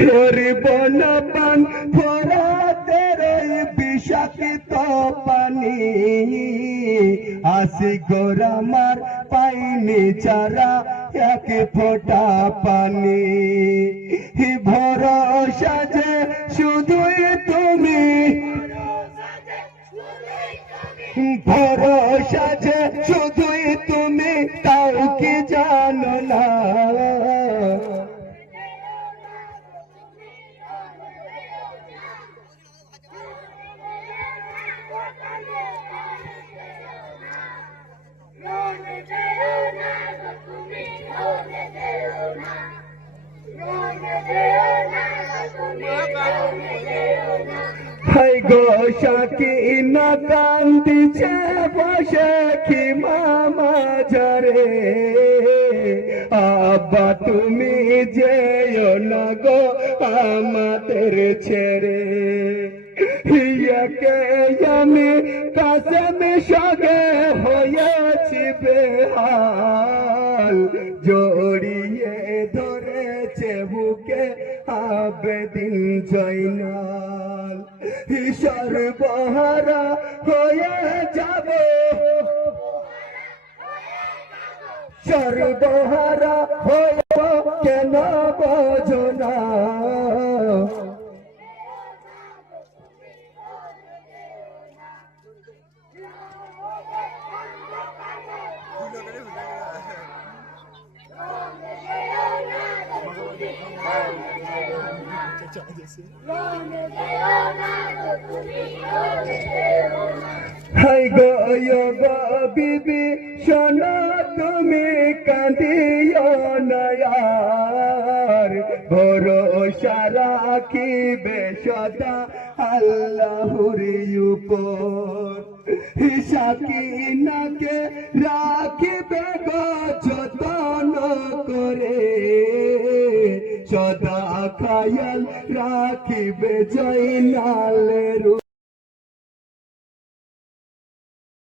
ধরিব না পান ফোরাতের বিষাক্ত পানি আসি গোরামার পাইনি চারা এক ফোঁটা পানি ভরসা যে শুধুই তুমি ভরসা যে শুধুই তুমি তাও কি জানো না হাই গো সাকি না কান্দিছে বসে কি মামা ঝরে আব্বা তুমি যেও না গো আমাদের ছেড়ে ইয়াকে আমি কাসম সগে হয়েছি বেহাল জড়িয়ে ধরেছে বুকে আবেদিন জয়নাল সর্বহারা হয়ে যাব সর্বহারা হয়ে কেন বোঝো না হাই গো বিবি শোনো তুমি কাঁদিও না আর ভরসা রাখিবে সদা আল্লাহর উপর সাকিনাকে রাখিবে গো যতন করে সদা খায়াল রাখিবে জয়নালের